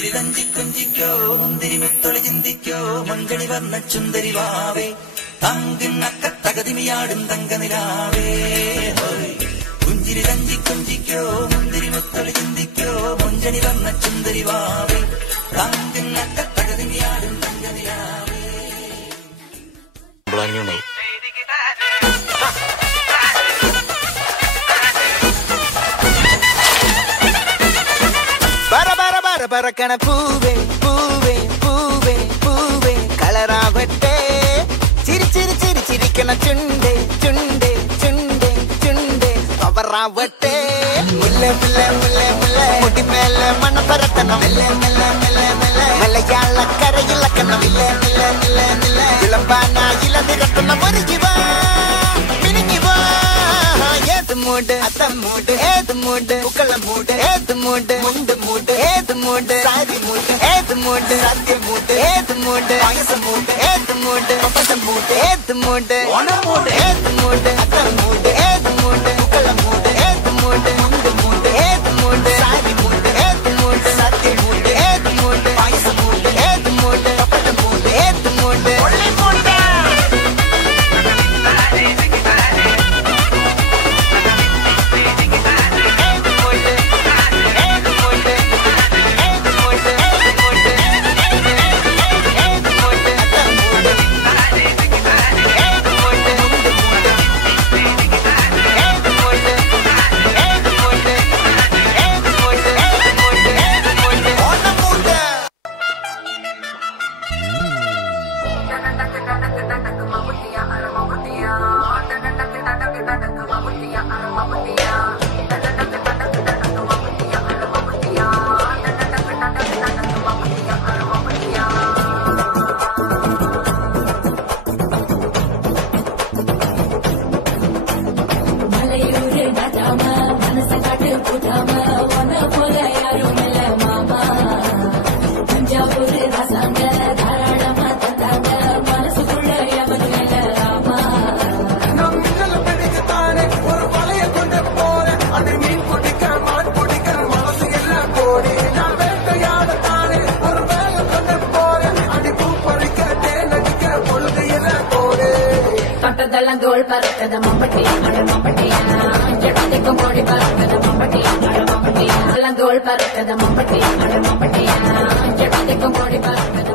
പുഞ്ചിരി തഞ്ചി കുഞ്ചിക്കോ മുന്തിരി മുത്തൊളി ചിന്തിക്കോ മഞ്ചണി വർണ്ണ ചുന്ദരി വാവേ തങ്കിന്നക്ക തകതിമിയാടും തങ്കനിലാവേ പുഞ്ചിരി തഞ്ചി കുഞ്ചിക്കോ മുന്തിരി മുത്തൊളി ചിന്തിക്കോ മഞ്ചണി വർണ്ണ ചുന്ദരി വാവേ തങ്കിന്നക്ക തകതിമിയാടും തങ്കനിലാവേ. பறக்கண பூவே பூவே பூவே பூவே கலராவட்டே சிரி சிரி சிரி சிரிக்கண சுண்டே சுண்டே சுண்டே சுண்டே பவராவட்டே முல்ல முல்ல முல்ல முல்ல முடி மேல மன பரத்தனம் மெல்ல மெல்ல மெல்ல மெல்ல மலையாள கரையில் கண்ணம் இல்ல இல்ல இல்ல இல்ல இளம்பானா இளந்து ரத்தனம் முருகிவா மினுங்கிவா ஏது மூடு அத்த மூடு ஏது மூடு புக்கல மூடு ஏது மூடு முண்டு மூடு ஏது மூடு சாரி மூடு ஏது மூடு சத்திய மூடு ஏது மூடு பாயச மூடு ஏது மூடு பப்பச மூடு ஏது மூடு ஒன மூடு ஏது மூடு அத்த மூடு ஏது மூடு புக்கல மூடு ஏது மூடு முண்டு மூடு ஏது மூடு சாரி மூடு ஏது மூடு சத்திய மூடு ஏது மூடு பாயச மூடு ஏது மூடு பப்பச மூடு ஏது மூடு ஒளி மூடு தோள் பறக்கத மம்பட்டி அட மம்பட்டியா ஜடத்துக்கும் கோடி பறக்கத மம்பட்டி அட மம்பட்டியா தோள் பறக்கத மம்பட்டி அட மம்பட்டியா ஜடத்துக்கும் கோடி பறக்கத